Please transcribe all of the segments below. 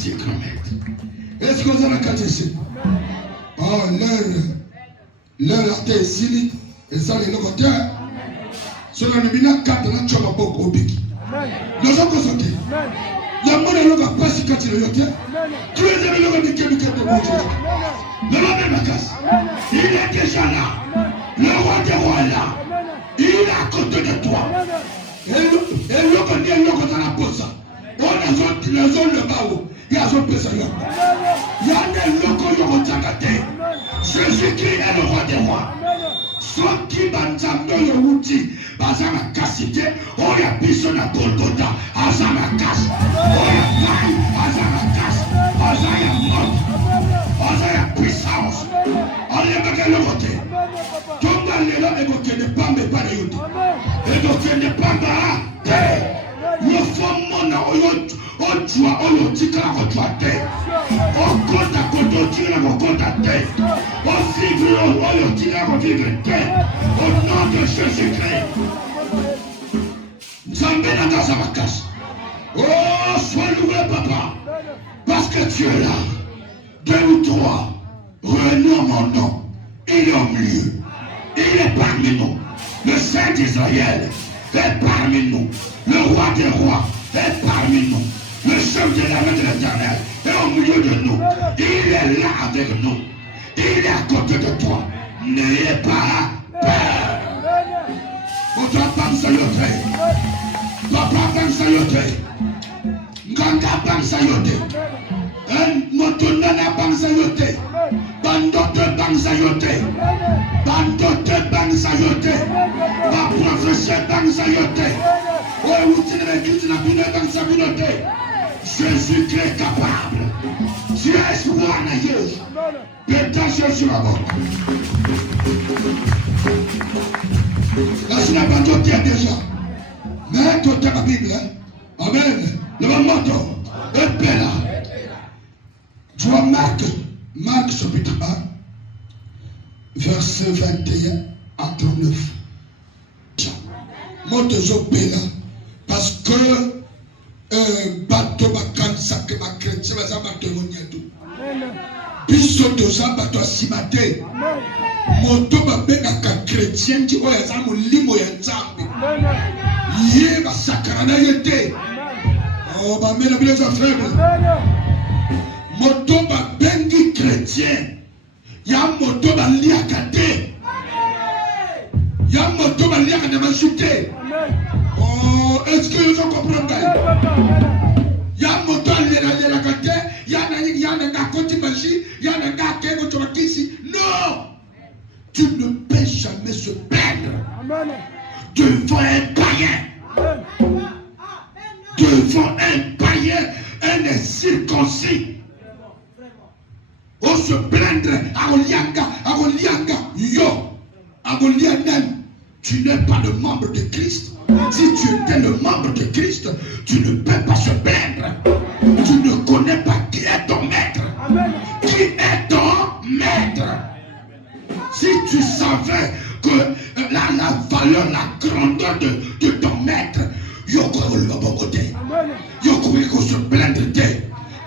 cyclomètre. Est-ce que vous avez catché ici? Oh, l'heure a été ici, et ça, les locataires. Sur la numina 4, on a tué ma boque au bic. Nous sommes consentis. Il y a mon élève qui a passé quand il est yoté. Tous les élèves qui ont dit qu'il est bon. Le roi de Makas, il est déjà là. Le roi des rois est là. Il est à côté de toi. Et l'eau qu'on dit, l'eau qu'on a la pose. On a les zones de Bao. Il y a zone précédente. Il y a des locaux qui ont été. Jésus-Christ est le roi des rois. Ceux qui banzamdo yowuti bazama kasite oya biso na Golgotha azama kas oya pai azama kas azaya mort azaya puissance oya bakelo kote tomba lelo eboke ne pambe para yote eboke ne pamba te yo fomona oyo ojwa oyo tikala ko twate okota koto tikala ko kota te o vivre oyo tikala ko vivre te au nom de Jésus-Christ. Nzambe na gaza makasi. Oh, sois loué papa, parce que tu es là. 2 ou 3 renom mon nom. Il est au milieu. Il est parmi nous. Le Saint d'Israël est parmi nous. Le roi des rois est parmi nous. Le chef de l'armée de l'Éternel est au milieu de nous. Il est là avec nous. Il est à côté de toi. N'ayez pas peur. Votre femme sayote. Papa femme sayote. Nganga femme sayote. Motondana femme sayote. Bandote femme sayote. Bandote femme sayote. Ma prophétie femme sayote. Oh, vous tenez l'église de la bine femme sayote. Jésus-Christ est capable. Tu es espoir na Jésus. Pétage Jésus la mort. La synagogue est déjà. Mais tu as la Bible. Amen. Le moment est là. Tu vois Marc chapitre 1, verset 21 à 39. Moi, je suis là. Parce que bateau bakan sacré ma chrétien va ça bateau moniato biso doza bateau simate moto babenga ka chrétien ti oya za molimo ya nzambe ye ba sakrana yete oh ba mena bila za faible moto babengi chrétien ya moto ba liaka te ya moto ba liaka na majute. Oh, est-ce que vous comprenez? Il y a un moteur qui est là, il y a un gars qui est magie, il y a un gars qui est ici. Non! Tu ne peux jamais se perdre devant un païen. Devant un païen, un circoncis. On se plaindre à Olianga, yo, à Olianem. Tu n'es pas le membre de Christ. Si tu étais le membre de Christ, tu ne peux pas se plaindre. Tu ne connais pas qui est ton maître. Qui est ton maître? Si tu savais que la valeur, la grandeur de ton maître, yoko le bon côté. Yoko se plaindre.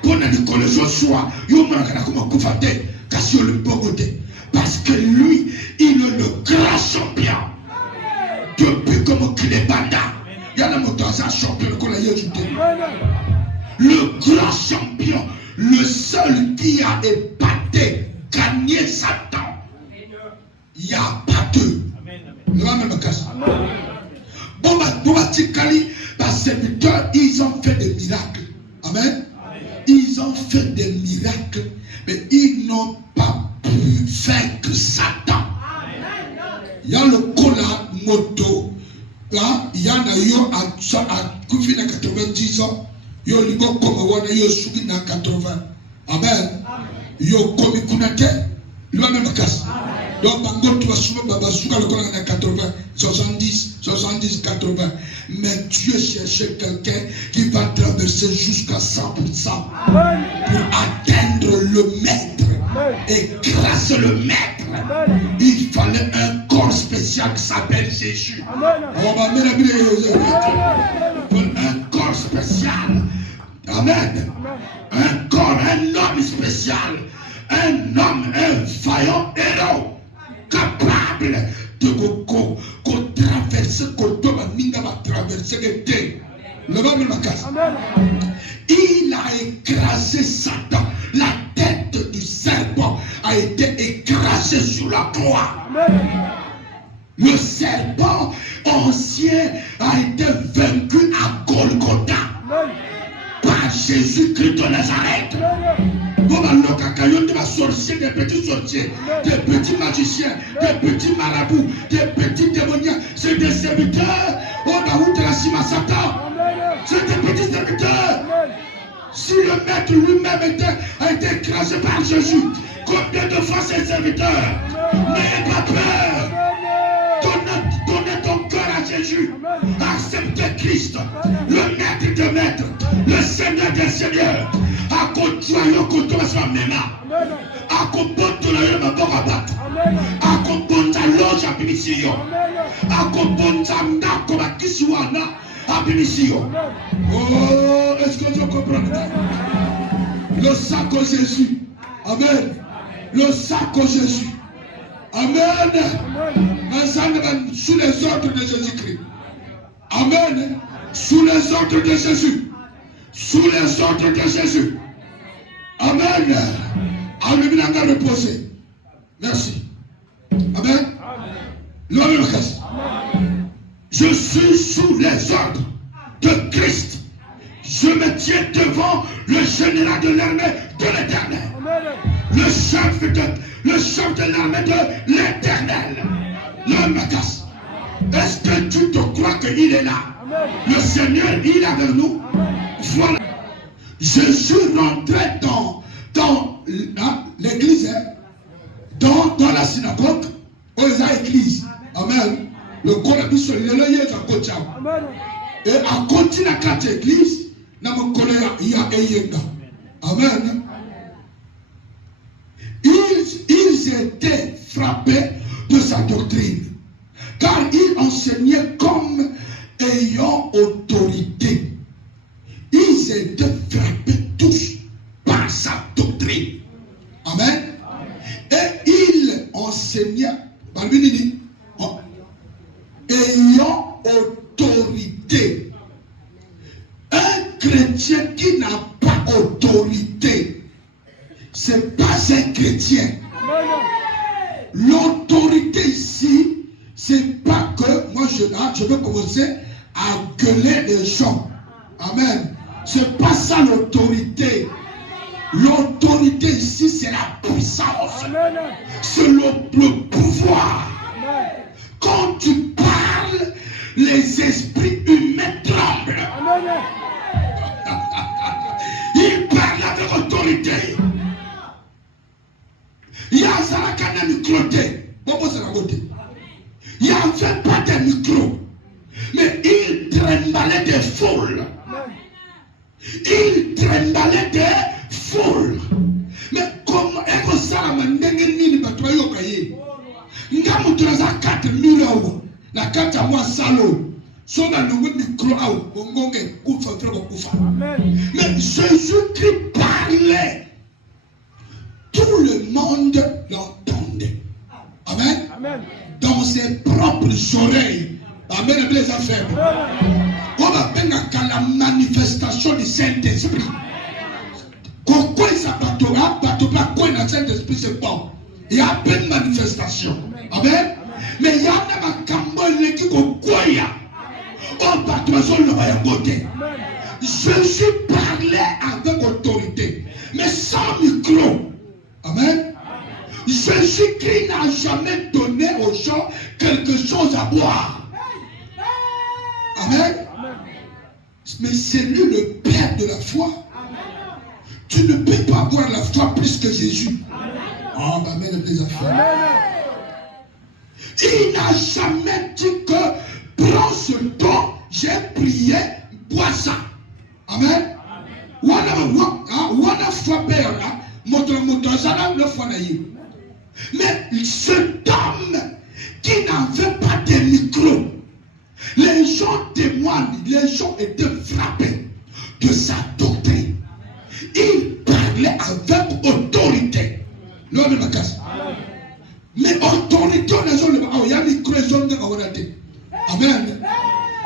Pour que les gens soient, le bon côté. Parce que lui, il est le grand champion. Depuis comme Kilebanda, il y a la motorisation champion qu'on a ajouté. Le grand champion, le seul qui a épaté, gagné Satan. Il n'y a pas deux. Bon, les serviteurs, ils ont fait des miracles. Amen. Ils ont fait des miracles, mais ils n'ont pas pu vaincre Satan. Il y a le cola moto. Là, il y en a yo à Koufi na 90 ans. Yo ligo comme wana yo subi na 80. Amen. Yo komi kunate. Lui même casse. Donc bango tu vas suba baba suka le cola na 80, 70, 80. Mais Dieu cherchait quelqu'un qui va traverser jusqu'à 100% pour atteindre le maître. Et grâce au maître, il fallait un corps spécial qui s'appelle Jésus. On va mettre un corps spécial. Amen. Un spécial, un homme, un vaillant héros, capable de traverser, il a écrasé Satan. La tête du serpent a été écrasée sur la croix. Le serpent ancien a été vaincu à Golgotha par Jésus-Christ de Nazareth. Des petits sorciers, des petits magiciens, des petits marabouts, des petits démoniaques, c'est des serviteurs. Satan, c'est des petits serviteurs. Si le maître lui-même a été écrasé par Jésus, combien de fois ses serviteurs? N'ayez pas peur. Donnez ton cœur à Jésus. Acceptez Christ, le maître de maîtres, le Seigneur des seigneurs. Oh, est-ce que tu comprends? Le sac au Jésus. Amen. Le sac au Jésus. Amen. Sous les ordres de Jésus-Christ. Amen. Sous les ordres de Jésus. Sous les ordres de Jésus. Amen. Amen. Reposer. Merci. Amen. Amen. Je suis sous les ordres de Christ. Je me tiens devant le général de l'armée de l'Éternel. Le chef de l'armée de l'Éternel. L'homme casse. Est-ce que tu te crois qu'il est là? Le Seigneur, il est avec nous. Voilà. Jésus rentrait dans l'église, dans la synagogue, où il y a l'église. Amen. Le corps a dit et à côté de la carte église, il y a Eyenga. Amen. Ils étaient frappés de sa doctrine, car il enseignait comme ayant autorité. Ils étaient frappés tous par sa doctrine. Amen. Et il enseignait, ayant autorité. Un chrétien qui n'a pas autorité, c'est pas un chrétien. L'autorité ici, c'est pas que moi je veux commencer à gueuler les gens. Amen. C'est pas ça l'autorité. L'autorité ici, c'est la puissance. C'est le pouvoir. Quand tu parles, les esprits humains tremblent. Il parle avec autorité. Il y a un micro. Il n'y avait pas de micro. Mais il tremblait des foules. Il tremblait des foules. Mais comment est-ce que ça m'a dit la carte à moi salo. Son micro mais Jésus-Christ parlait. Tout le monde l'entendait. Amen. Amen. Dans ses propres oreilles. Amen. Les affaires. On appelle la manifestation du Saint-Esprit. Pourquoi ça le Saint-Esprit c'est pas. Il y a plein de manifestations. Amen. Mais il y a un cambole qui est Jésus parlait avec autorité, mais sans micro. Amen. Jésus-Christ n'a jamais donné aux gens quelque chose à boire. Amen. Mais c'est lui le Père de la foi. Tu ne peux pas avoir la foi plus que Jésus. Oh, amen, les affaires. Il n'a jamais dit que prends ce don, j'ai prié, bois ça. Amen. Mais cet homme qui n'avait pas de micro, les gens témoignent, les gens étaient frappés de sa doctrine. Il parlait avec L'homme ma casse. Mais autorité, on a mis creusons de la Amen.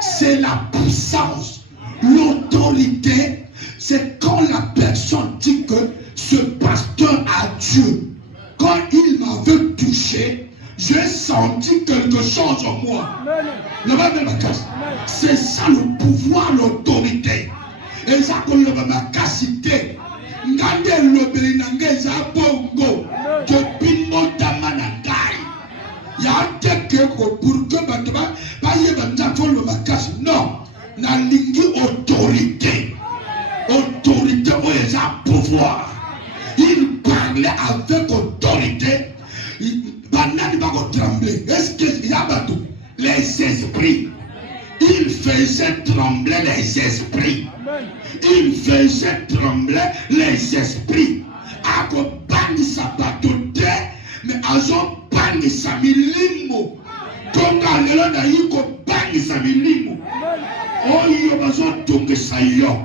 C'est la puissance. L'autorité, c'est quand la personne dit que ce pasteur a Dieu. Quand il m'avait touché, j'ai senti quelque chose en moi. C'est ça le pouvoir, l'autorité. Et ça, qu'on le capacité. Ngande le belinangeza bongo. Depuis mon tamanangai. Il y a un texte pour que Bataba, non, na lingi autorité. Autorité, où il y a pouvoir. Il parlait avec autorité. Banani va trembler. Est-ce qu'il y a bateau? Les esprits. Il faisait trembler les esprits. Il faisait trembler les esprits. Akobani sa batote, mais azo bani sa milimo. Konga lelo na yiko bani sa milimo. Oyo bazo tunge sa yo.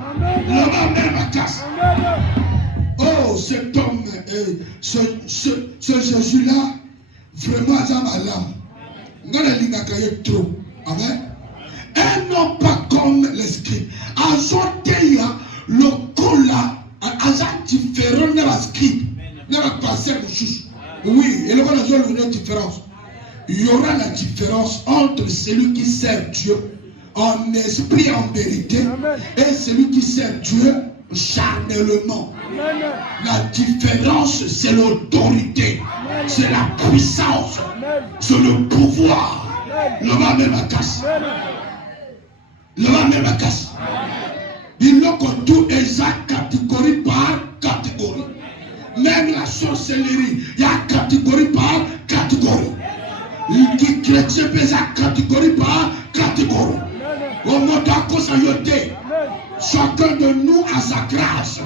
Lama même casse. Oh, cet homme, ce Jésus-là, vraiment, ça m'a l'âme. Ngala linakaye trop. Amen. Et non pas comme les scribes. Azoteya, le cola, un différent de la scribe. Ne va passer le juge. Oui, il y aura une différence. Il y aura la différence entre celui qui sert Dieu en esprit, en vérité, et celui qui sert Dieu charnellement. La différence, c'est l'autorité, c'est la puissance, c'est le pouvoir. Le va même à casse. Le va même à casse. Il y a tout catégorie par catégorie. Même la sorcellerie, il y a catégorie par catégorie. Les chrétiens pèsent catégorie par catégorie. Au monde à cause chacun de nous a sa grâce.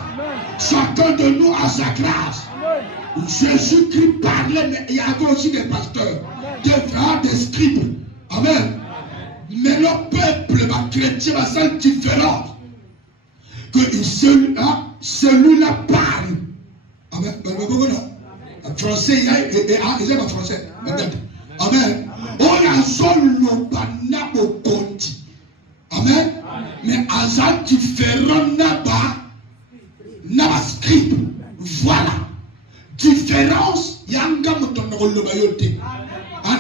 Chacun de nous a sa grâce. Jésus-Christ parlait, mais il y avait aussi des pasteurs, des scribes. Amen. Mais le peuple chrétien va sentir différent. Que celui-là parle. Amen. Français, il y a un français. Amen. On a solo bana au conti. Amen. Mais azan différent n'a script. Voilà. Différence, yanga motono le bayote.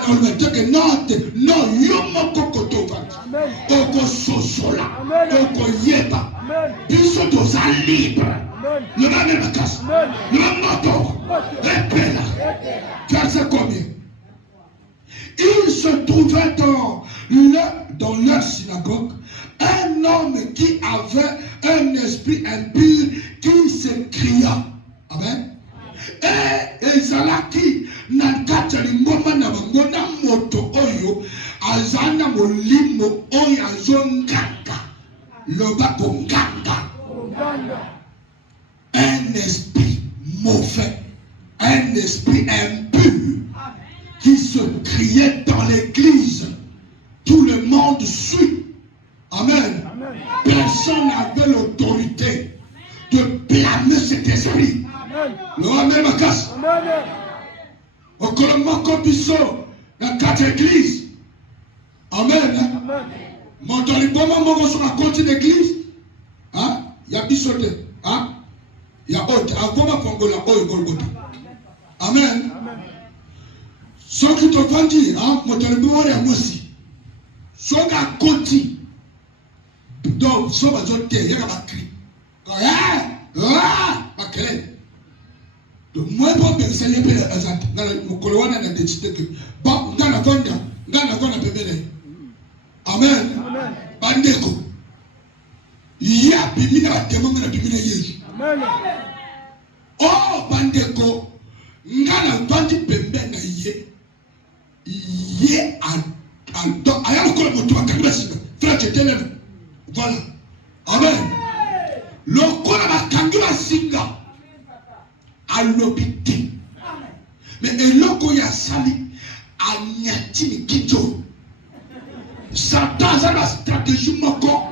On va dire que non, yomo kokoto va. Oko sosola, oko yeba. Biso doza libre. Le même casse. Le même moto. Répète. Verset combien? Il se trouvait dans leur synagogue un homme qui avait un esprit impur qui s'écria. Amen. Et Ezalaki Nankata Limboma Namangona Moto Oyo Azana Molimo Oya Zonganga Loba Gonganga. Un esprit mauvais, un esprit impur qui se criait dans l'église. Tout le monde suit. Amen. Personne n'avait l'autorité de blâmer cet esprit. Le même casse. Au Colombo Kobiso, dans 4 églises. Amen. Mon taliboma mon sur la côté d'église. Hein? Il y a bisoté. Hein? Il y a autre. Avant ma Congola, Golgotha. Amen. Sans qui te vend dire, hein? Mon taliboma est moi aussi. Soit à côté. Donc, soit à zone terre, il y a un cri. Ma clé. Donc, moi, je vais essayer de faire ça. Mon colonne a décidé que. Bon, dans la vente, Amen. Bandeko. Il y a bimina la témoin de la bimina Jésus. Oh, Bandeko. Ngana bandi pembe na ye. Ye ado. Aya ko mo tuwa kanba siba. Frère Chetelena. Voilà. Amen. Le kona ba kanba singa. Alobiti. Mais eloko ya sali anyati ni kijo. Satan a la stratégie moko.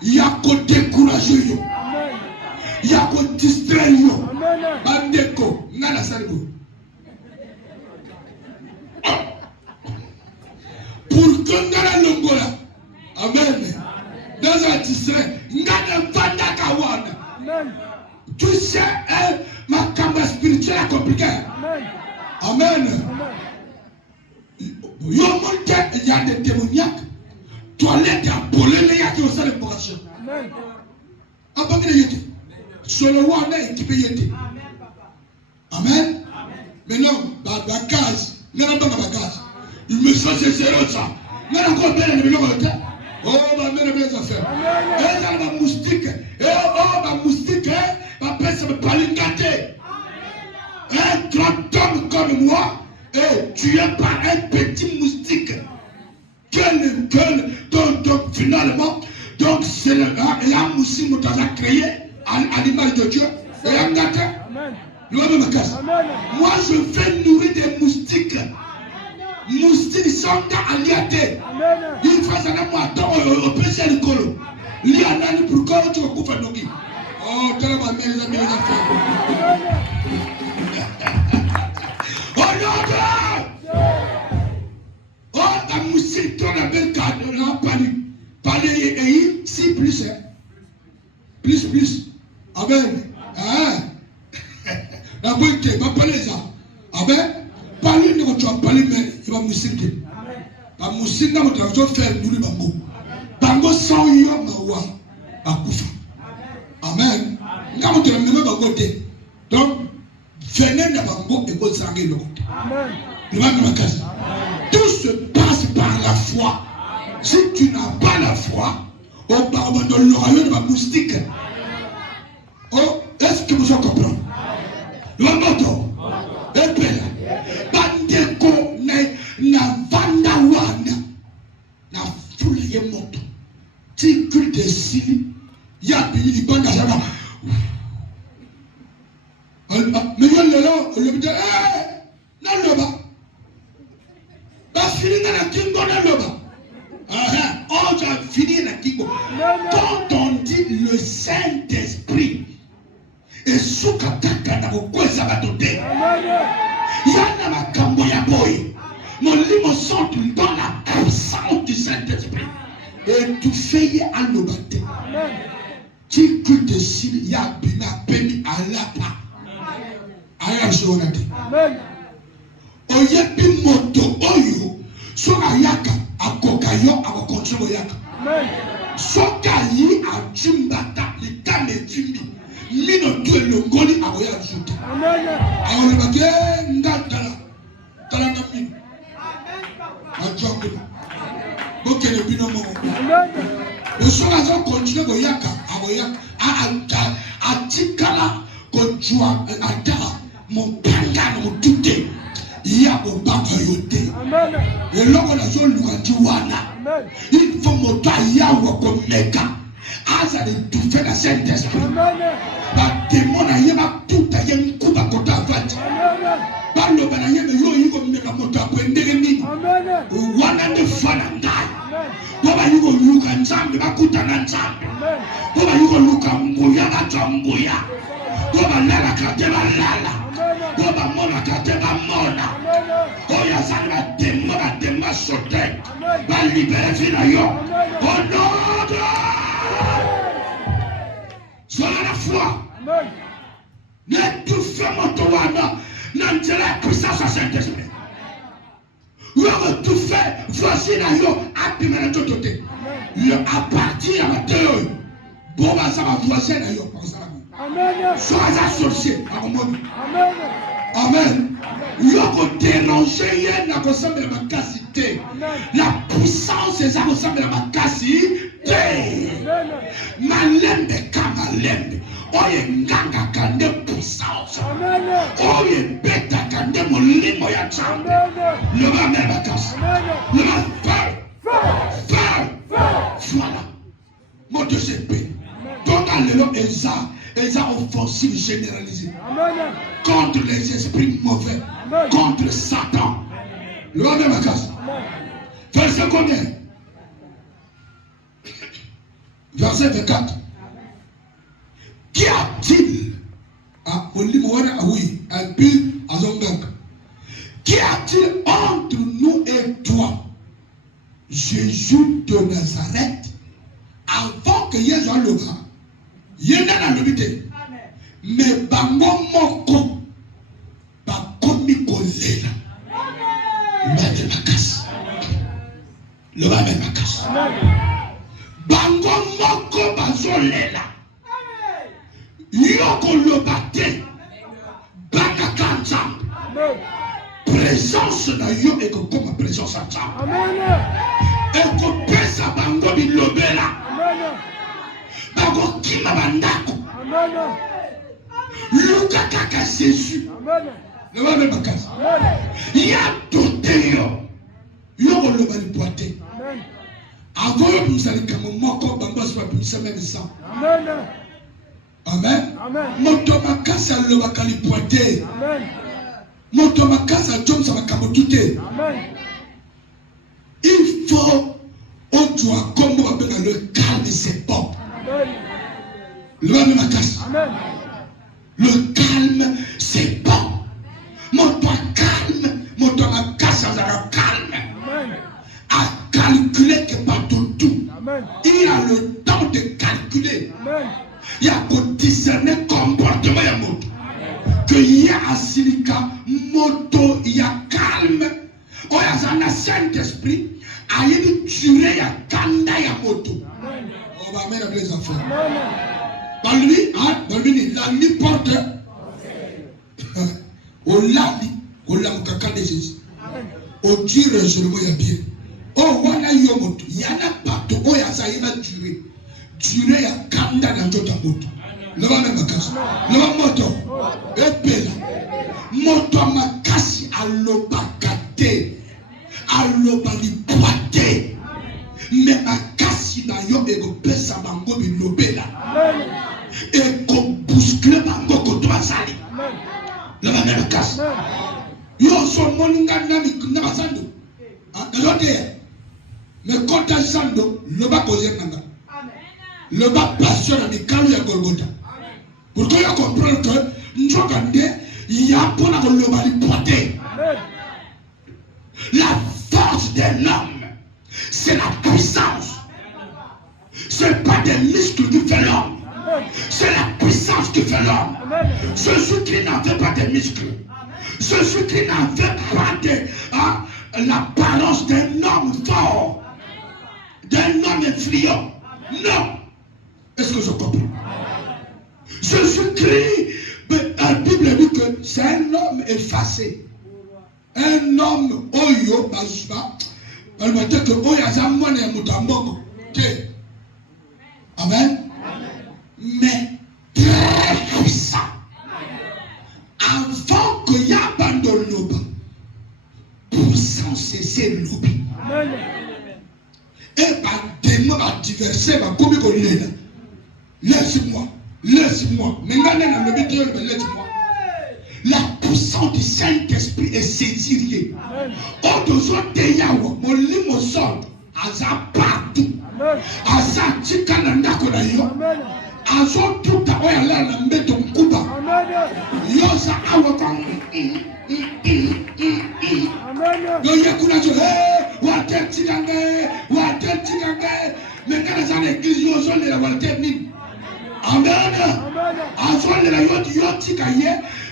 Il y a qu'à décourager. Il y a qu'on distrait. Bandeko. Nana Salbo. Pour que Nana Longola. Amen. Dans un distrait. Nana Vanda Kawana. Tu sais, ma caméra spirituelle est compliquée. Amen. Il y a des démoniaques. Toilette à Bolé, il y a qui ont ça l'époration. Amen. Amen. Sur le roi, on est équipé. Amen. Mais non, bagage. Il n'y a pas de bagage. Il me sent c'est zéro ça. Il y a encore bien les millions de temps. Oh, ma mère, mes affaires. Et ça, ma moustique. Et oh, ma moustique, ma peste, me palingaté. Un grand homme comme moi est tué par un petit moustique. Donc finalement, donc c'est la moustique qui a créé à l'image de Dieu. Et à gâté. Moi, je vais nourrir des moustiques. Moustiques sont alliés. Il faut ça au péché du colo. Il y a un pour que tu vas couper nos guides. Oh, tu vas mettre les amis. Oh non! Oh, la moustique, tu as belle carte, on a parlé. Parler et si plus, plus. Amen. La bonté, va parler ça. Amen. Parler de tu vas parler, mais il va moustique. La moustique, dans votre avion, faire nourrir bango. Bango sans yon, mawa, bakoufa. Amen. Quand vous te mettez bango, donc, venez de bango et vous sangez le côté. Amen. Tout se passe par la foi. Si tu n'as pas la foi, au pardon de l'oreille de ma moustique. Oh, est-ce que vous en comprenez? Le moto, le père, bandeko na vanda wana, na foule ye moto. Ti culte sili, ya bini banda sana. Mais il est là, le dit, non le bas. Pas fini dans la kingo dans le bas. Oh, j'ai fini la kingo. Quand on dit le Saint-Esprit, et soukataka na kokweza batote. Yana makambo ya boy. Mon limo sont dans la puissance du Saint-Esprit. Et tu fais à l'obate. Tu culte s'il y a bina peni à la pa. Aya jonate. Oye bi moto oyo. Soka yaka akokayo akokontrolo yaka. Soka yi a jimbata likane jimbi. Mino tu le ngoli akoya ajouta. Amen. Bake ndatala. Tala na mino. Ajongo. Boke le bino mo. Amen. Le soka zo continue ko yaka akoya atikala ko jua ata mon panga mo tuté. Ya ko baka yote. Amen. Et loko na zo luka wana. Amen. Il faut mota ya ko meka. Asa de tout fait la Saint-Esprit. Ba démon na yeba tout a yen kuba kota avati. Ba lo bana yeba yo yiko meka moto akwendele ni. Wana de fana ndai. Baba yiko luka nzambe bakuta na nzambe. Baba yiko luka mbuya na mbuya. Baba lala kateba lala. Baba mona kateba mona. Oya sana démon sote. Ba libérer fina yo. Oh non! Sois la foi. Ne tout fait mon towana. N'en la puissance à Saint-Esprit. Vous tout fait. Voici la yo. Abîme la tototé. Le appartient à ma théorie. Bon, bah ça va voisin la yo. Sois un sorcier. Amen. Amen. Yoko déranger yen na kosambe la makasité. La puissance est à kosambe la makasité. Malembe kamalembe. Oye nganga kande puissance. Oye beta kande molimo ya chambe. Le va même à casse. Le va faire. Voilà. Mon Dieu c'est paix. Donc alléluia Eza offensive généralisée. Contre les esprits mauvais. Amen. Contre Satan. Le va même à casse. Verset combien? Verset 24. Qu'y a-t-il? Ah, on dit, ah oui, un peu à Zongang. Qu'y a-t-il entre nous et toi, Jésus de Nazareth, avant que Jésus le bas, Yéna le bité, mais bango moko, bakomi kolela, le bas de ma casse, le bas de ma casse, bango moko bazolela, yoko le baté, banaka ensemble. Présence na yo et que comme présence ensemble. Et que pesa bango bilobela. Bango kima bandako. Luka kaka Jésus. Le va même casse. Il y a doté yo. Yo le va le poiter. Avant yo pumsali comme moko bango soit pumsa même ça. Amen. Moto makasa le va kali poiter. Amen. Moto makasa John ça va kabotute. Il faut on doit comme le calme c'est bon. Le calme c'est bon. Moto calme, moto makasa ça calme. À calculer que pas tout. Il y a le temps de calculer. Il y a pour discerner comportement ya moto. Que il y a à Silika moto il y a calme. Oh il y a un Saint-Esprit. Il y a une durée ya kanda ya moto. On va mettre les enfants. Dans lui, la nuit porte. On l'a dit, on l'a mukaka de Jésus. On dire je le vois bien. Oh voilà yomoto. Il y en a pas de oh il y a ça il va durer. Durer ya kanda na tota moto. Le va même makasi. Le va moto. Epela. Moto makasi alobakate. Alobali poate. Mais makasi na yo ego pesa bango bilobela. Ego bouscler bango koto azali. Le va même makasi. Yo so moninga na basando. Ah, d'ailleurs mais quand azando le va causer nanga. Le bas passion amical ya Golgotha. Pour que tu comprennes que Njogande, il y a pour la globalité. La force d'un homme, c'est la puissance. Ce n'est pas des muscles qui fait l'homme. C'est la puissance qui fait l'homme. Jésus qui n'avait pas de muscles. Jésus qui n'avait pas de l'apparence d'un homme fort. D'un homme influent. Non. Est-ce que je comprends? Jésus-Christ, la Bible dit que c'est un homme effacé. Un homme oyo bazuba. Elle va dire que oyo azamone ya mutamboko. Amen. Mais très puissant. Avant que y abandonne l'oba. Puissance c'est l'obi. Et par démon adversaire va comme qu'on est là. Laisse-moi. Laisse-moi. Laisse-moi. La puissance du Saint-Esprit est saisie. On doit yawa. Mon lit me sort. Aza partout. Aza chikananda konayo. Azo tout à l'heure la mettre en kuba. Yosa awakang. Yo yakuna jo. Water chikange. Water chikange. Maintenant les années églises yo sont de la water mine. Amen.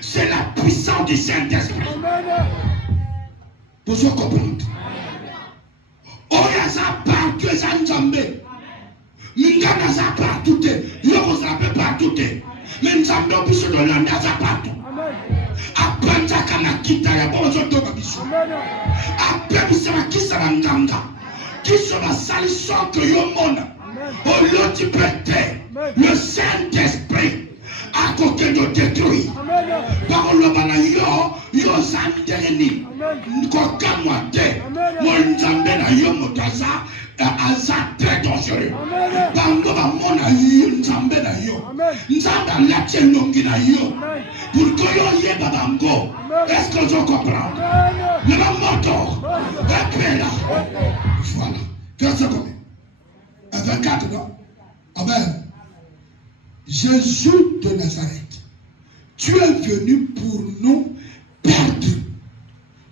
C'est la puissance du Saint-Esprit. Pour se comprendre. Oh, il y a ça partout, ça nous amène. Nous avons ça partout. Nous avons ça partout. Mais nous avons besoin de l'année ça partout. Après, ça a quitté la bonne zone de Babisson. Après, ça va qui ça va nganga. Qui ça va salir que yo mona. Au lieu de prêter. Le Saint-Esprit à côté de détruire. Par le balayo, yo sandeni. Koka moite. Mon zambena yo motaza. Aza très dangereux. Bango ba mona yo zambena yo. Nzamba lache nongi na yo. Pour que yo ye babango. Est-ce que je comprends? Le moto. Epela. Voilà. Verset combien? 24 non? Amen. Jésus de Nazareth, tu es venu pour nous perdre.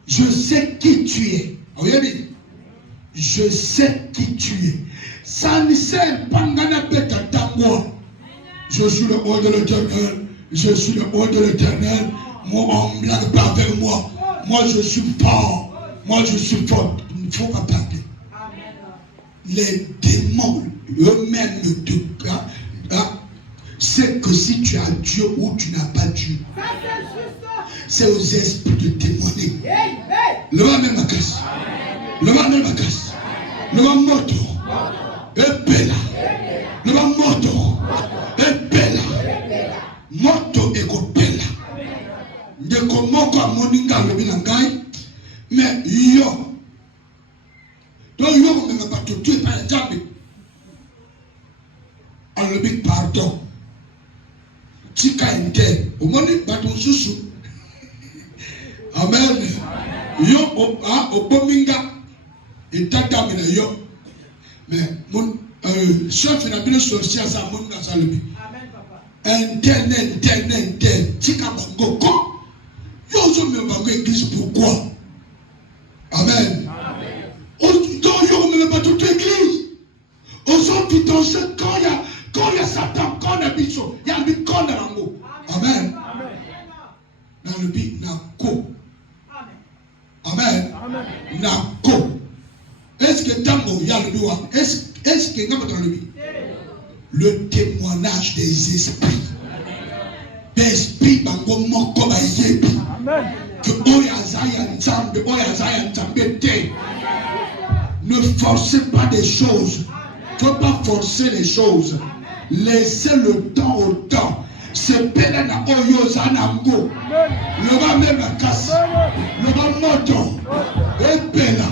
Je sais qui tu es. Vous voyez bien? Je sais qui tu es. Ça ne sert pas de moi. Je suis le haut de l'Éternel. Je suis le haut de l'Éternel. Moi, on ne blague pas avec moi. Moi, je suis fort. Moi, je suis fort. Il ne faut pas parler. Les démons eux-mêmes c'est que si tu as Dieu ou tu n'as pas Dieu. C'est aux esprits de témoigner. Le va même ma casse. Le va même ma casse. Le va moto. Et bella. Le va moto. Et bella. Moto et copella. De comment comme moninga le binangai. Mais yo. Donc yo me pas tout tu pas jamais. Alors le pardon. Tika inde. Au monde baton susu. Amen. Yo au bominga. Et tata mena yo. Mais mon chef n'a bien sorti à sa monde dans sa lobby. Amen papa. Intel. Tika bango. Yo zo me bango église pourquoi? Amen. Donc yo me pas toute l'église. Aux autres dansent quand il y a Satan, quand il y a bicho, il y a le bicho dans l'amour. Amen. Dans le bicho, nako. Amen. Nako. Est-ce que tango il y a le bicho? Est-ce que dans le bicho? Le témoignage des esprits. Des esprits bango moko ba yebi. Que oyazaya nzambe, oyazaya nzambe te. Ne forcez pas des choses. Il ne faut pas forcer les choses. Laissez le temps au temps. C'est Pelena Oyoza Nango. Le va même à casse. Le va moto. Et Pela.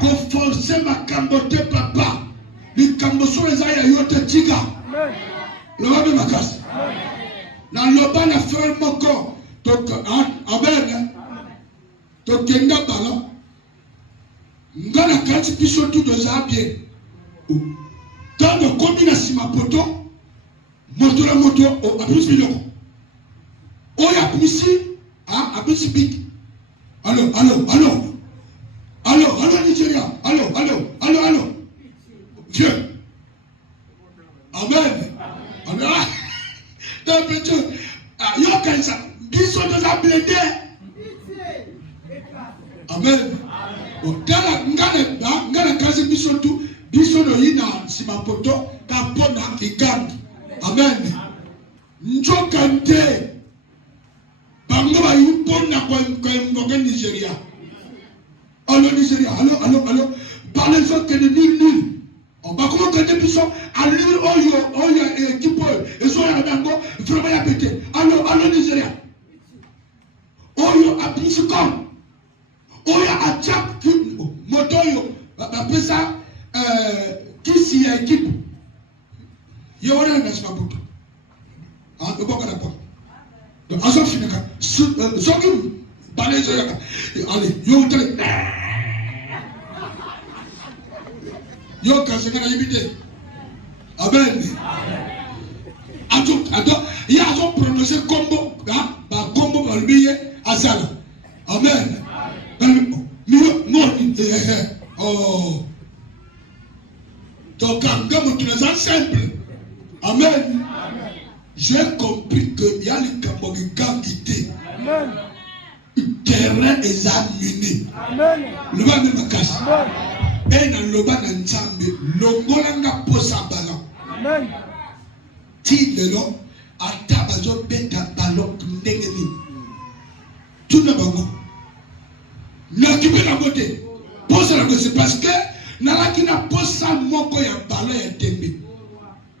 Qu'on force ma cambote papa. Les camboso les aïe yote tiga. Le va même à casse. Dans le bas la feuille moko. Donc, amen. Donc, il y a un ballon. Ngana kati biso tout de ça bien. Dans le combine sima poto, moto la moto, a plus biloko. Oya plus a plus big. Allô Nigeria. Allô. Dieu. Amen. Amen. Dans le Dieu. Yo kansa, biso de ça blindé. Amen. Ngana kazi biso tu biso no yina simapoto kapona igangi. Amen. Njokante bango ba yipona kwa mboga Nigeria. Allô Nigeria. Allô. Parlez-en que de nul. On va comment quand biso allô oyo équipe et so ya bango vraiment ya pété. Allô Nigeria. Oyo abisi comme oya achap motoyo bapesa kisi ya équipe yo wana na simabuto boka na kwa donc aso finaka soki balezo yaka allez yo tele yo kasengana yibite. Amen. Ado ya aso prononcer combo ba combo balbiye asala. Amen. Oh. Donc, quand simple. Amen. J'ai compris qu'il y a les Kambogikan qui Amen. Terrain examiné. Amen. Le bas de ma casse. Et dans le bas d'un chambre, le golanga posa ballon. Amen. Ti de l'eau, à tabazo beta ballon ndengeli. Tout le monde. N'occupez la beauté. Pose la beauté parce que Nalaki n'a pas ça moko ya ballon ya tembe.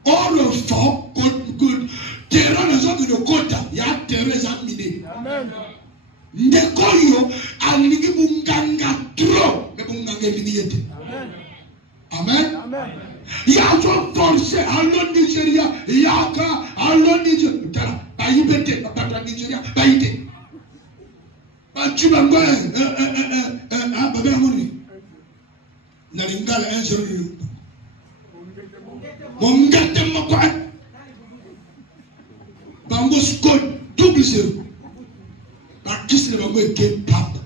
All le fort good terrain na zone de kota ya terrain examiné. Amen. Ndekoyo aligi bunganga trop de bunganga limiete. Amen. Amen. Ya so forcé allo Nigeria yaka allo Nigeria tala bayibete papa Nigeria bayite. Tu vas voir Babel Amoni. Naringala un seul. Mon gâteau, bango score double zéro. Par qui c'est le bango et pape.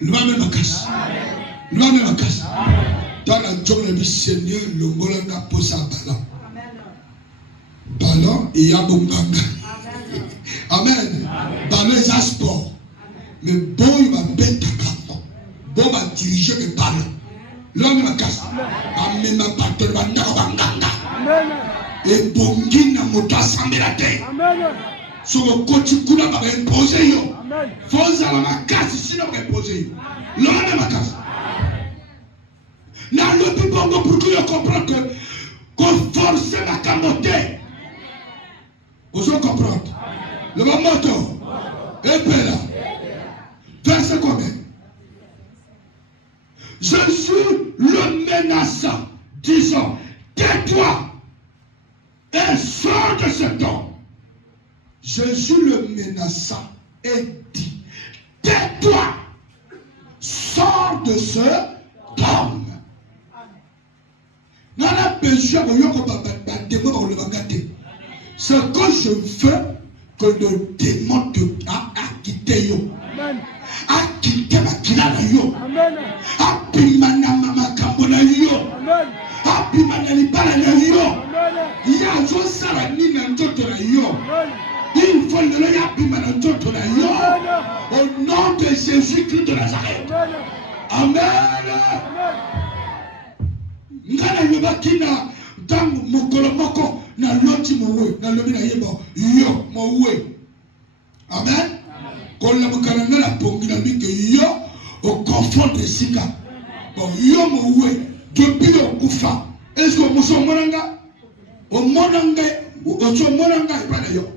Loi même à casse. Loi même à casse. Dans la journée du Seigneur, le Molanga pose un ballon. Ballon et Yabonganga. Amen. Ballon est un sport. Mais bon, il va bête à bon, il va diriger le ballon. L'homme va casser. Amen. Ma bâtonne va n'abanganga. Et bongi na moto assemblé la terre. Sur le côté, il va imposer. Faut aller ma casse, sinon il va imposer. L'homme va casser. Dans le plus bon pour que vous compreniez que qu'on force ma camoté. Vous comprenez? Le moto. Et puis là. Verset combien? Jésus le menaça, disant, tais-toi et sors de cet homme. Jésus le menaça et dit, tais-toi, sors de ce homme. Ce que je veux que le démon a quitté. A quitté ma kilala yo. A pimana mama kambona yo. A pimana libala yo. Ya zo sara ni na ndoto na yo. Il faut le ya pimana ndoto na yo. Au nom de Jésus-Christ de Nazareth. Amen. Ngana yobakina dans mokolo moko na loti mowe na lobi na yebo yo mowe. Amen. Quand la mokana la pongi na mike yo au confort de sika. Bon yo mowe depuis au kufa. Est-ce que mo so monanga? O monanga o so monanga e bana yo.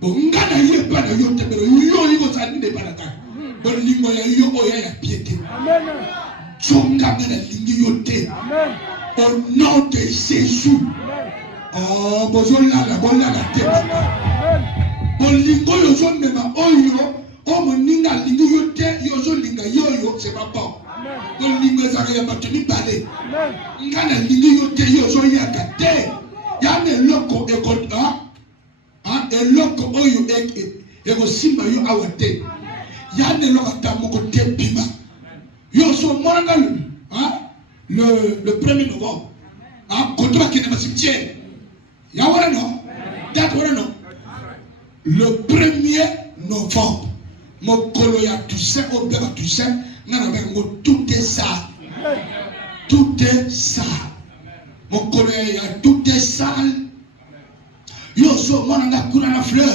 Bon ngana ye bana yo te pero yo yiko sa ni de bana ka. Bon lingo ya yo o ya piété. Amen. Chonga na lingi yo te. Amen. Au nom de Jésus. Oh, bonjour la te. Bolingo yo zo mema oyo, o moninga lingi yo te, yo zo linga yo, c'est pas bon. Bolingo za ya batuni bale. Ngana lingi yo te yo zo ya kate. Ya ne loko ekota. E loko oyo ego simba yo awate. Ya ne loko tamoko te bima. Yo so moranga le 1er novembre. Quand on va quitter le cimetière. Ya wala no. Date wala no. Le 1er novembre. Mon colo ya Toussaint, au bébé Toussaint, tout est ça. Tout est ça. Mon colo ya tout est sale. Yo so monanga kuna na fleur.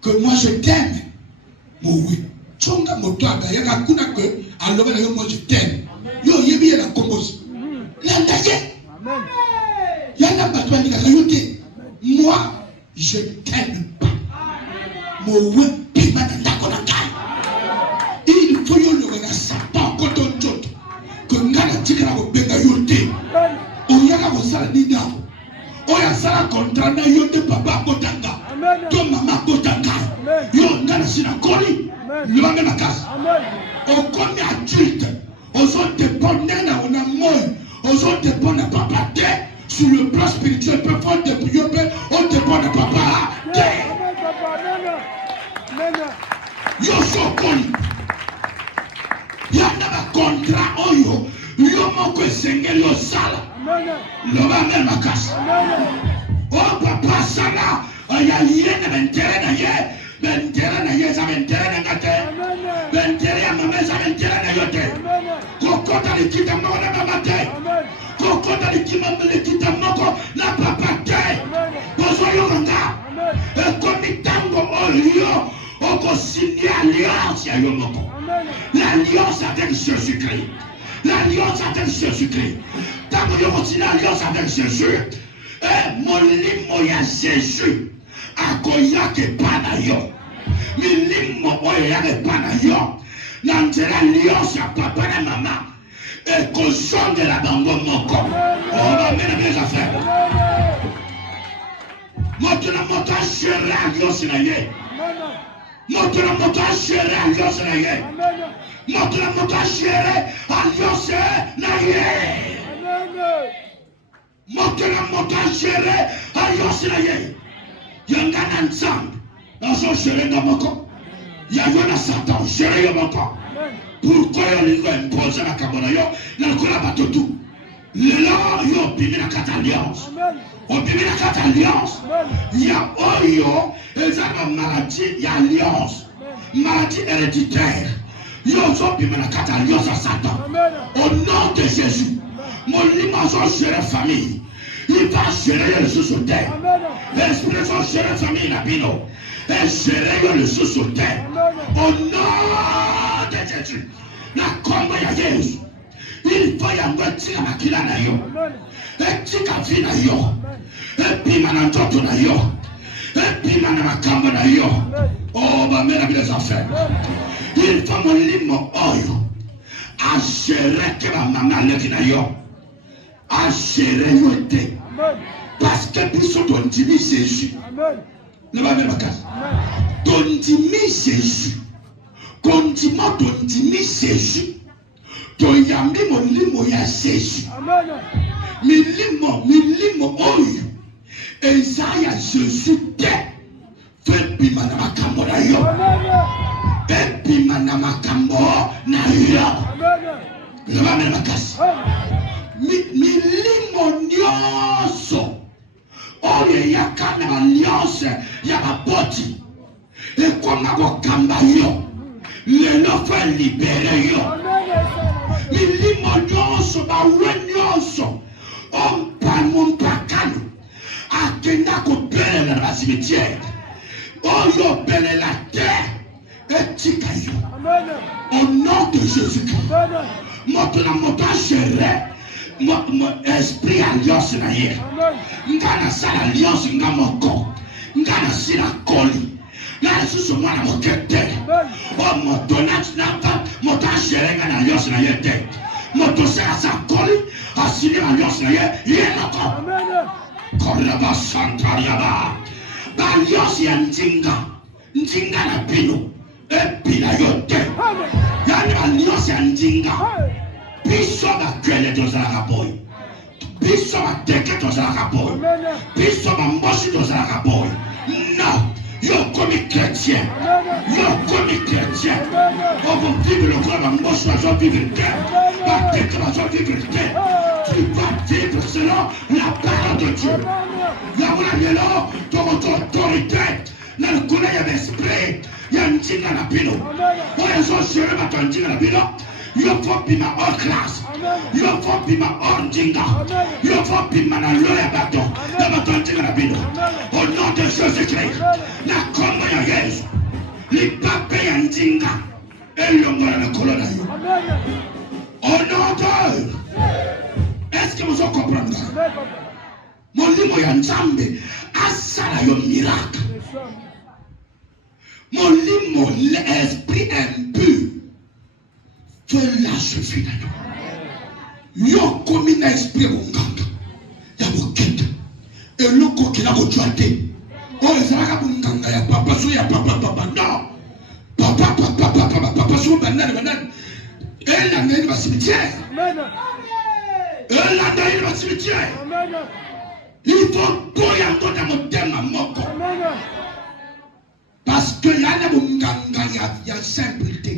Que moi je t'aime. Mon oui. Chonga motoa ya kuna que alors moi je t'aime. Yo yebi ya kombosi. Nanda ye. Amen. Yana batwa ni kayote. Moi je t'aime pas. Mowe pima ndako na kai. Il faut yo le na sapa koton joto. Que ngana tika ko benga yote. O yaka ko sala ni da. O ya sala kontra na yote papa kotanga. To mama kotanga. Yo ngana sina koni. Le manga na casa. O komi adulte. Aux autres dépendent on a moins. Aux autres dépendent papa sur le plan spirituel. Peu de prier, on dépend de papa. Yo sokoni. Yana ba contrat oyo. Yo moko sengel yo sala. Lo ba même makasa. Oh papa sana. Aya yene bentere na ye. Bentere na ye za bentere na gate. Bentere ya mama za bentere na yote. Kokota likita moko na mama te. Kokota likita moko na papa te. Bozo yo nga. Komitango oyo. Oko signer alliance ya yo moko. L'alliance avec Jésus-Christ. L'alliance avec Jésus-Christ. Tant que yo signer alliance avec Jésus. Mon limo ya Jésus. Akoya ke pana yo. Milimo oya ke pana yo. Nantela alliance ya papa na mama. Et qu'on sonne de la bango moko. On va mener mes affaires. Maintenant, mon temps chéri alliance na ye. Maintenant, mon temps chéri alliance na ye. Maintenant, mon temps chéri alliance na ye. Maintenant, mon temps chéri alliance na ye. Yangana Nzambe. Nazo gérer dans mon corps. Yangana Satan. Gérer dans mon corps. Pourquoi il impose la cabonayo? Dans le cola batotou. Le là, il y a optimé la 4 alliances. Optimé la 4 alliances. Il y a Oyo, ils ont une maladie, il y a alliance. Maladie héréditaire. Il y a optimé la 4 alliances à Satan. Au nom de Jésus, mon image va gérer la famille. Il va gérer les sous sur terre. L'esprit va gérer la famille Nabino. Et gérer les sous sur terre. Au nom de Jésus. La combat ya Jésus. Il faut y avoir tika makila na yo. Et tika vie na yo. Et pima na ndoto na yo. Et pima na makambo na yo. Oh, bah, mais la vie des affaires. Il faut mon limo oyo. A gérer que ma maman lève na yo. A gérer yo te. Parce que puis son ton dimi Jésus. Ne va même pas. Ton dimi Jésus. Condiment ton dimi Jésus. Toyambi molimo ya Jésus. Milimo oyo. Ezaya Jésus te. Fait pima na makambo na yo. Fait pima na makambo na yo. Lama mena makasi. Milimo nyonso. Oyo yakana na nyonso ya maboti. E kwa mako kamba yo. Lelo fa libere yo. Milimo nyonso bawe nyonso ompampakano akenda kobelela na cimetière oyo belela terre etika yo au nom de Jésus-Christ. Moto na moto géré mon esprit alliance na ye ngana sala alliance ngamoko ngana sila koli na susu mwana mokete o moto na moto géré ngana alliance na ye te moto sala sa koli asili alliance na ye noko koraba santariaba ba alliance ya njinga na bino epila yote yani alliance ya njinga biso bakwele tozalaka boy biso bateke tozalaka boy biso bambosi tozalaka boy non. Yo comme chrétien, on va vivre le corps, moi je vais vivre le cœur, tu vas vivre selon la parole de Dieu. Il y a ton autorité, dans le coup il y a l'esprit, il y a une tige à la pino. Moi je suis géré ma tige à la pino. Il faut pima hors classe. Il faut pima hors jinga. Il faut pima na loya bato. Na bato jinga na bino. Au nom de Jésus-Christ. Na kombo ya Yesu. Li pape ya njinga. Elongola na kolo na yo. Au nom de. Est-ce que vous comprenez? Mon limo ya Nzambe asala yo miracle. Mon limo l'esprit impur. Fais lâche vie na yo. Yo komi na esprit monganga. Ya bokete. Et loko ki na ko tuate. O ezalaka monganga ya papa so ya papa non. Papa so banane. Elle a mis le cimetière. Elle a mis le cimetière. Il faut boya dans mon thème moko. Parce que y a monganga ya simpleté.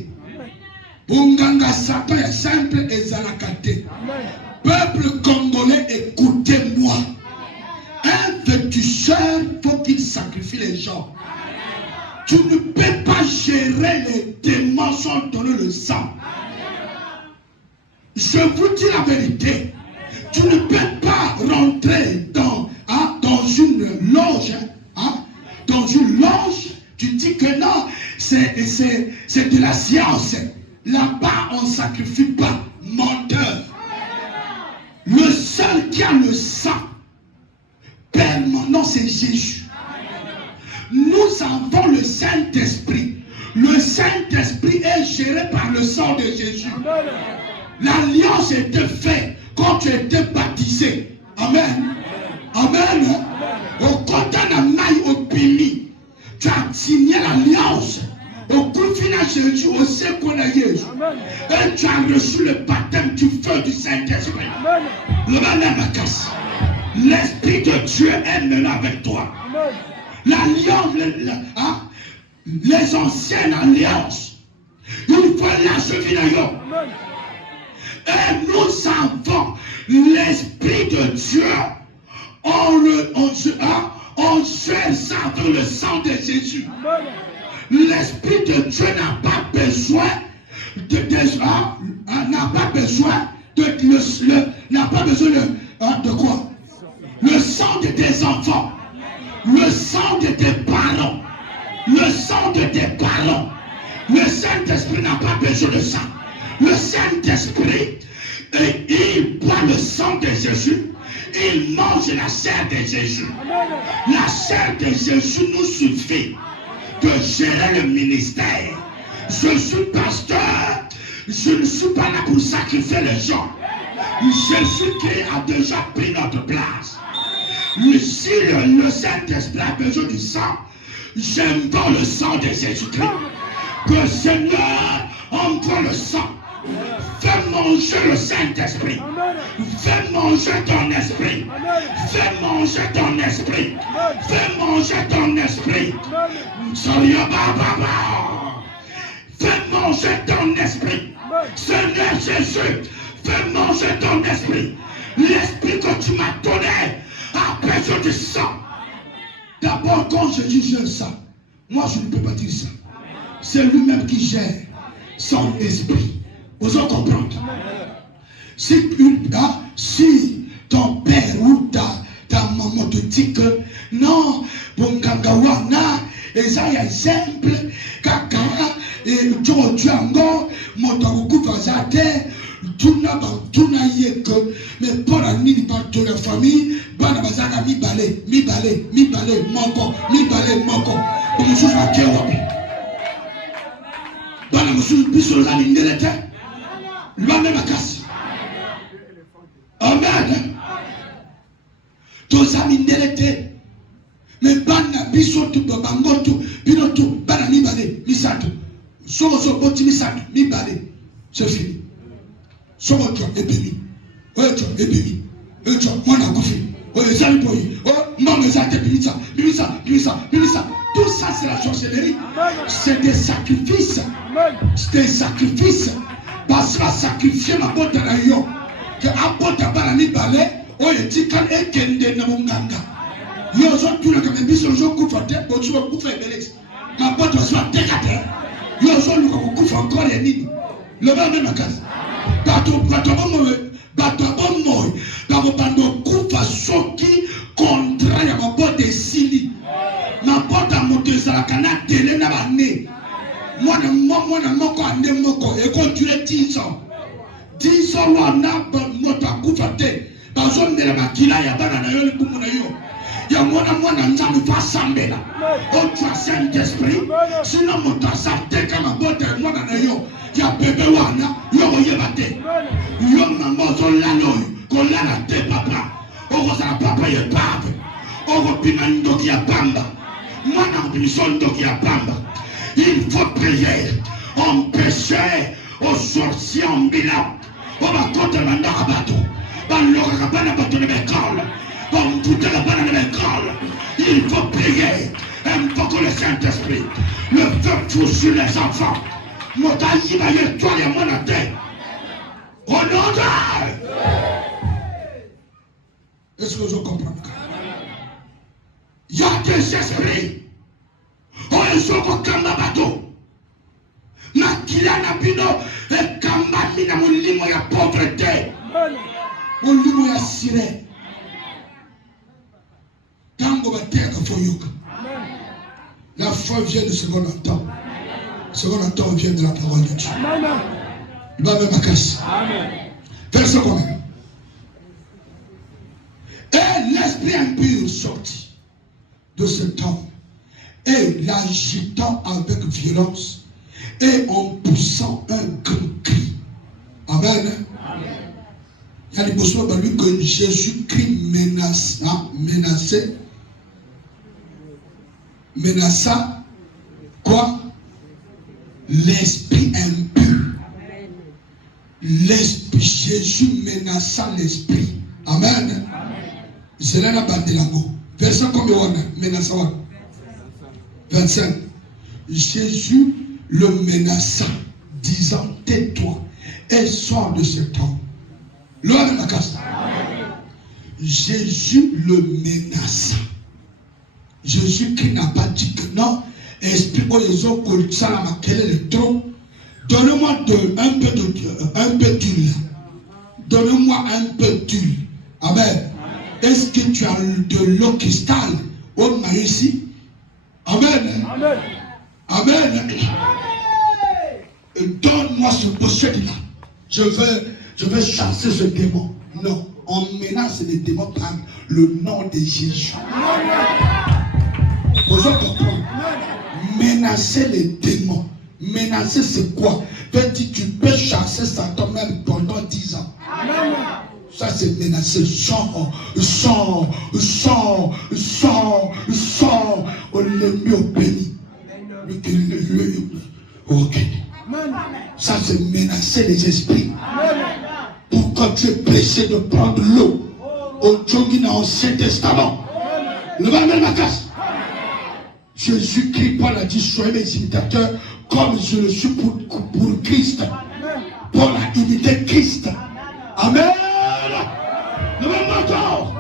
Bunganga Satan est simple et zalakate. Peuple congolais, écoutez-moi. Un féticheur, faut qu'il sacrifie les gens. Tu ne peux pas gérer les démons sans donner le sang. Je vous dis la vérité. Tu ne peux pas rentrer dans une loge. Dans une loge, tu dis que non, c'est de la science. Là-bas, on ne sacrifie pas. Menteur. Le seul qui a le sang permanent, c'est Jésus. Nous avons le Saint-Esprit. Le Saint-Esprit est géré par le sang de Jésus. L'alliance était faite quand tu étais baptisé. Amen. Amen. Au condamné au Pimi, tu as signé l'alliance. Au confiner Jésus, au secours de Jésus. Et tu as reçu le baptême du feu du Saint-Esprit. Le L'Esprit de Dieu est maintenant avec toi. les anciennes alliances. Il faut l'achever. Et nous avons l'Esprit de Dieu. On gère ça dans le sang de Jésus. L'Esprit de Dieu n'a pas besoin de quoi? Le sang de tes enfants, le sang de tes parents, le sang de tes parents. Le Saint-Esprit n'a pas besoin de ça. Le Saint-Esprit, il boit le sang de Jésus, il mange la chair de Jésus. La chair de Jésus nous suffit de gérer le ministère. Je suis pasteur, je ne suis pas là pour sacrifier les gens. Jésus qui a déjà pris notre place. Si le Saint-Esprit a besoin du sang, j'aime pas le sang de Jésus-Christ. Que Seigneur envoie le sang. Fais manger le Saint-Esprit. Fais manger ton esprit. Fais manger ton esprit. Fais manger ton esprit. Fais manger ton esprit. Seigneur Jésus, fais manger ton esprit. L'esprit que tu m'as donné a besoin de sang. D'abord, quand je dis je ça, moi je ne peux pas dire ça. C'est lui-même qui gère son esprit. Vous en comprenez? Si ton père ou ta maman te dit que non, bon kangawana, et ça y a exemple, kaka, et tu as encore, mon taoukou vazate, tout n'a yé que, mais pour la nuit, de la famille, bana bazaka mi balé, moko, comme je vois qu'il y a. Bana musu biso la nindelete, lui-même a cassé. Amen. Tous amis nindelete, mais bana biso tu bangotu, binotu, bana mi balé, misato, so boti misato, mi balé, c'est fini. So tu es béni, tu es béni, tu moi n'a confié. Tout ça c'est la sorcellerie. C'est des sacrifices. C'est des sacrifices. Parce que sacrifier ma botte à yo. Que a botte à balani balé. Oh et tikan et kende na munganga. Yo so tout le comme biso jo kufa te bo tu kufa ebelix. Ma botte soit décadée. Yo so lu ko kufa encore et nini. Le même ma case. Bato moi, dans vos bandes coupa soki contrat ya ma botte de sili. Ma botte à mon désarcana télé na bané. Moi na moko ande moko et quand tu es 10 ans. 10 ans on a notre coupa té. Bazo ndela makila ya bana na yo le bumu na yo. Ya mwana nzambe fa sambela. O tu as Saint-Esprit. Sinon mon tasa té kama botte mwana na yo. Ya bébé wana yo yebate. Yo maman zo lalo ko lala te papa. O za papa ye papa. O pina ndoki ya pamba. Mwana biso ndoki ya pamba. Il faut prier. Empêcher aux sorciers en bilan. O ba kota na ndakabato. Ba loka bana bato ne bekala. Ba mputa la bana ne bekala. Il faut prier. Invoquer le Saint-Esprit. Le feu tout sur les enfants. Motaï va y toi les mon terre. Au nom de. Est-ce que je comprends? Il y a des esprits. Oh, ils sont au kamba bateau. Na kila na bino et kamba mina mon limo ya pauvreté. Mon limo ya siré. Tango ba terre foyoka. La foi vient de ce qu'on entend. Ce qu'on entend vient de la parole de Dieu. Il va même à casse. Verset combien? Et l'esprit impur sortit de cet homme et l'agitant avec violence et en poussant un grand cri. Amen. Il y a des personnes qui disent que Jésus-Christ menaça quoi? L'esprit impur. L'esprit, Jésus menaça l'esprit. Amen. C'est là la bande de l'amour. Verset combien on a? Menaça. 25. Jésus le menaça, disant, tais-toi et sors de cet homme. Loi de la casse. Jésus le menaça. Jésus qui n'a pas dit que non, esprit aux autres, ça n'a pas quel est le trône. Donne-moi un peu d'huile. Donne-moi un peu d'huile. Amen. Est-ce que tu as de l'eau cristal? On a ici. Amen. Amen. Amen. Donne-moi ce possédé-là. Je vais chasser ce démon. Non, on menace les démons par le nom de Jésus. Vous comprenez? Menacer les démons. Menacer c'est quoi? Tu peux chasser Satan même pendant 10 ans. Ça c'est menacer. Sors. On l'a mis au béni. Ok. Ça c'est menacer les esprits. Pourquoi tu es pressé de prendre l'eau au jogging dans l'Ancien Testament? Le bâtiment de ma casse. Jésus-Christ, Paul a dit, soyez mes imitateurs comme je le suis pour Christ. Paul a imité Christ. Amen. Le même encore.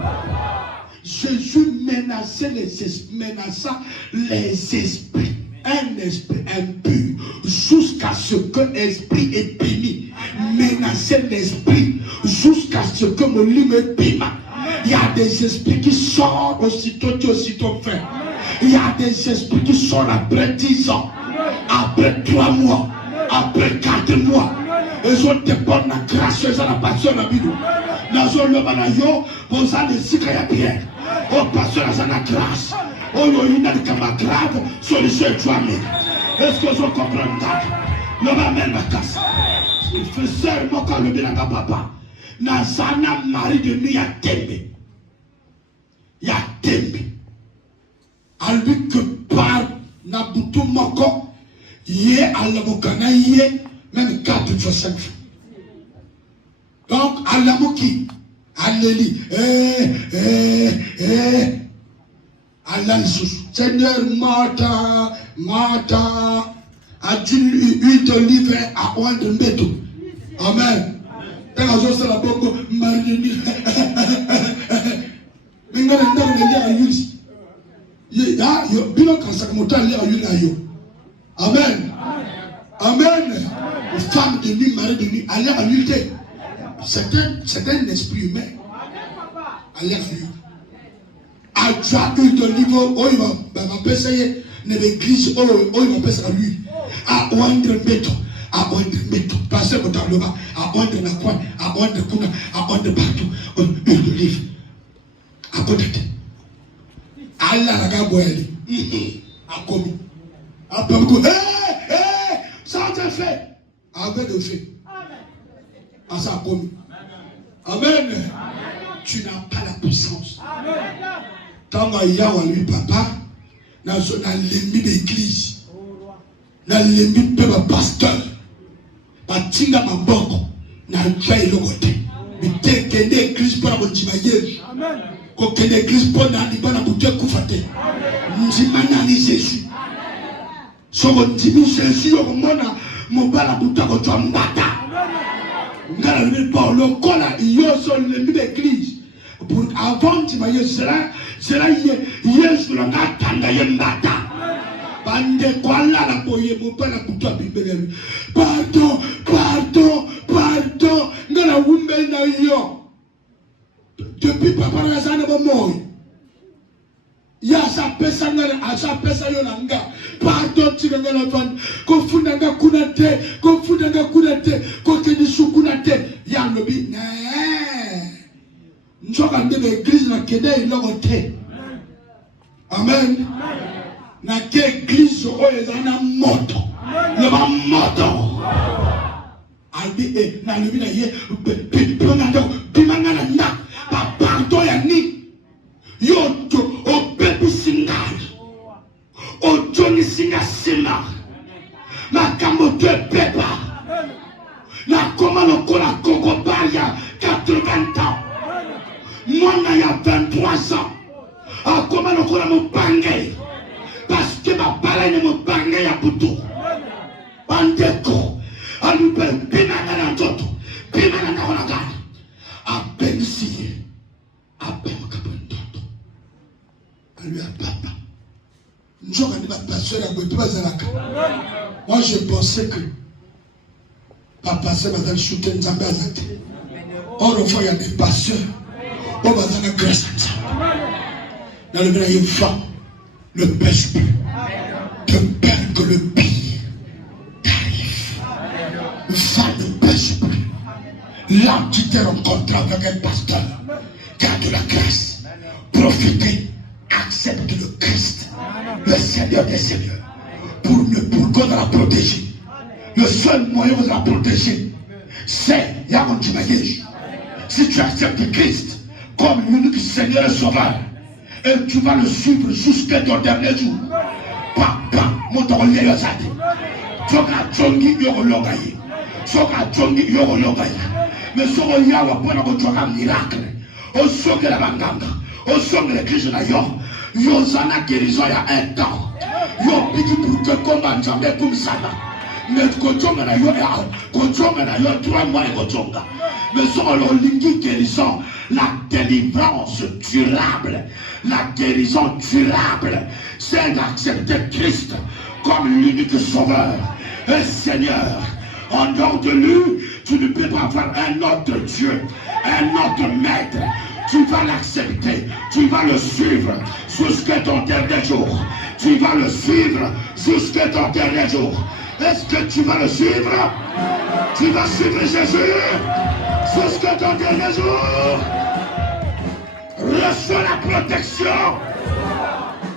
Jésus menaça les esprits. Un esprit impur jusqu'à ce que l'esprit est béni. Menacer l'esprit jusqu'à ce que mon lit me pima. Il y a des esprits qui sortent aussitôt fait. Il y a des esprits qui sortent après 10 ans, après 3 mois, après 4 mois. Ils ont des bonnes grâce, ils ont la passion à bidou. Ils ont le balayo, ils ont des cigarettes pierre. Ils ont passion à la grâce. Ils ont une grave solution à toi. Est-ce que vous comprenez ça? Le bâtiment ma casse. Il fait seulement quand le bien à papa. Nazana mari de lui a tembe. Il a tembe. Albi que par Nabutu Moko, yé à la Mokana, yé, même 4 fois 5 fois. Donc, à la Moki, à l'Eli, Allah Seigneur, Mata, a dit huile d'olive à oin de métaux. Amen. Quand on se la beaucoup, Marini, Amen. Amen. Femme de nuit, mari de nuit, allez à l'unité. C'est un esprit humain. Allez à l'unité. A déjà eu de niveau, oh il va passer l'église, oh il va passer à lui. À oindre métaux, passer au dans le bas, à oindre la coin, à oindre kuna, à oindre partout, huile d'olive. À côté. Allah la gaboyeli. A commis. A pas beaucoup. Ça a été fait. Avec le fait. Ah, ça a commis. Amen. Tu n'as pas la puissance. Quand il y a lui, papa, dans l'ennemi d'église, dans l'ennemi de ma pasteur, Patinga ma boko, dans le train de côté. Mais dès que l'église pour la motiver, quand l'église pour la bouteille koufate, nous imaginons Jésus. Si on dit Jésus, on mona mon bala bouteille contre un bata. Nous ne pas le col à sur l'ennemi d'église. Pour avant de m'aller cela yes le natanga yembata bande quoi là la boye mon pas la bouton bibele pardon ngala wumbe na yo depuis papa na sana ba moy ya sa pesa yo nanga pardon tingala fan ko fundanga kunate ko teni sukunate ya lobi ne nous sommes dans l'église na kede ilogote. Amen. Na ke église oyezana moto. Le ba moto. Albi na lebi na ye bimanga na ba pardon ya ni. Yo to o bebi singal. O joni singa sima. Makambo te pepa. Na koma lokola koko baya 80 ans. Moi, il y a 23 ans. Comment on a mon bangé? Parce que va parler de mon bagné à Poutou. Bandeko. On lui peut pimana dans tout. Pimana dans la garde. À peine si. À peine capon. On lui a papa. Moi je pensais que papa c'est dans le soutien de Zambazate. Or au fond il y a des pasteurs. On va dans la grâce de ça. Dans le vrai vent, le peuple de peur que le pire t'arrive. Va le peuple. Là tu t'es rencontré avec un pasteur qui a de la grâce. Profitez, accepte le Christ, le Seigneur des Seigneurs, pour qu'on la protéger. Le seul moyen de la protéger, c'est si tu acceptes Christ comme l'unique Seigneur et Sauveur, et tu vas le suivre jusqu'à ton dernier jour. Papa, mon donné le zadi. Soka chongi yoko logaye. Soka chongi yoko logaye. Mais soko yawa pona ko choka miracle. O soke la banganga. O soke le Christ na yo. Yo zana guérison il y a un temps. Yo piki pour que combat njambe comme ça. Mais kochonga na yo 3 mois et kochonga. Mais sur le lingi guérison, la délivrance durable, la guérison durable, c'est d'accepter Christ comme l'unique sauveur et Seigneur. En dehors de lui, tu ne peux pas avoir un autre Dieu, un autre maître. Tu vas l'accepter, tu vas le suivre jusqu'à ton dernier jour. Tu vas le suivre jusqu'à ton dernier jour. Est-ce que tu vas le suivre? Tu vas suivre Jésus jusqu'à ton dernier jour. Reçois la protection.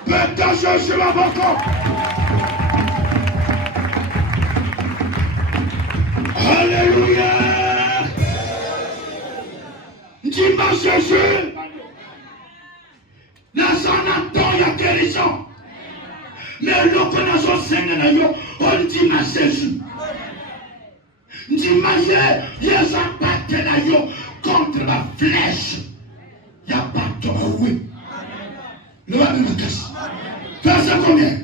Peut-être Jésus va beaucoup. Alléluia. Dis-moi Jésus. Dans un temps, il y a guérison. Mais l'autre dans son Seigneur, on dit ma Jésus. Dis-moi, il y a un partenariat contre la flèche. Il n'y a pas de oui. Le roi de la casse. Verset combien?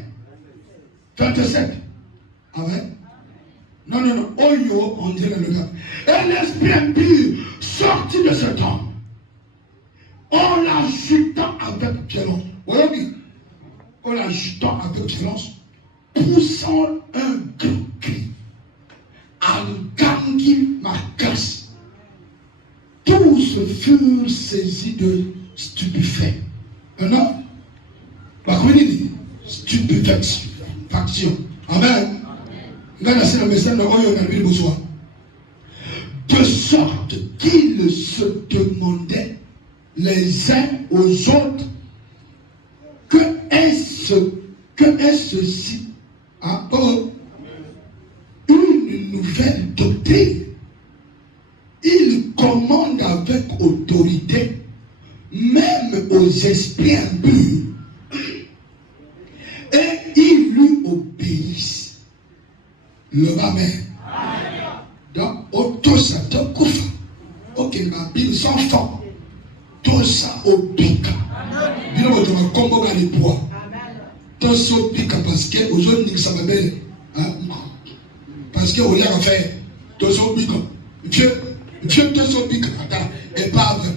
27. Ah ouais? Non. Oh yo, on dirait le gars. Et l'esprit impur sorti de cet homme. En l'agitant avec violence. Voyez-vous? En l'agitant avec violence. Poussant un grand cri. Al-Gangi Markas. Tous furent saisis de stupéfaction. Non? Stupéfaction. Amen. De sorte qu'ils se demandaient les uns aux autres que est ceci? Une nouvelle doctrine. Il commande avec autorité, même aux esprits impurs, et ils lui obéissent. Le Amen. Donc, tout ça, tout coufa. Ok, ma Bible sans fond. Tout ça au pic. Bien, on va combo dans les bois. Tout ça au pic parce que aux autres, ça va bien. Parce que on y a fait. Tout ça au pic. Dieu, tout ça au pic. Attends, épave.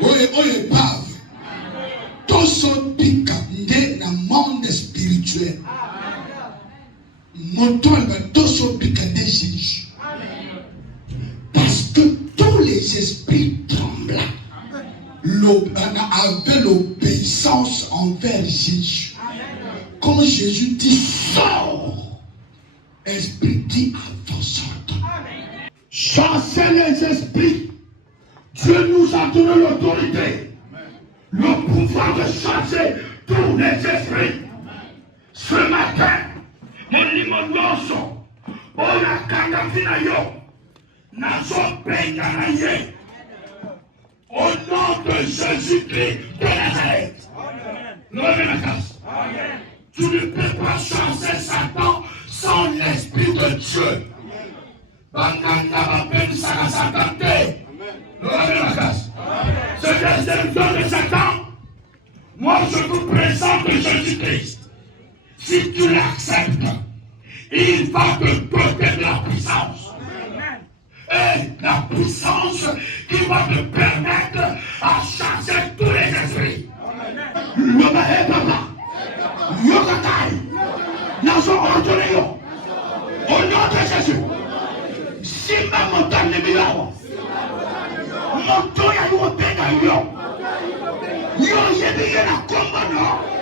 Oui, épave. Tout ça au pic. Dans le monde spirituel. Montons tout ce pic de Jésus. Parce que tous les esprits tremblaient avec l'obéissance envers Jésus. Comme Jésus dit, sors. Esprit dit, avance. Chassez les esprits. Dieu nous a donné l'autorité, le pouvoir de chasser tous les esprits. Ce matin, mon limonoso, ola kangafina yo, nazo penya na ye, au nom de Jésus-Christ de Nazareth. Levez la casse. Tu ne peux pas chasser Satan sans l'Esprit de Dieu. Banganga va peine ça Satan. Levez la casse. Ce que c'est le don de Satan. Moi, je vous présente Jésus-Christ. Si tu l'acceptes, il va te doter de la puissance. Et la puissance qui va te permettre à chasser tous les esprits. Le Papa, Yokatai, Nazo Antonio, au nom de Jésus. Si ma montagne est meilleure, mon toit est au pédale, yo, yo, la combat, non.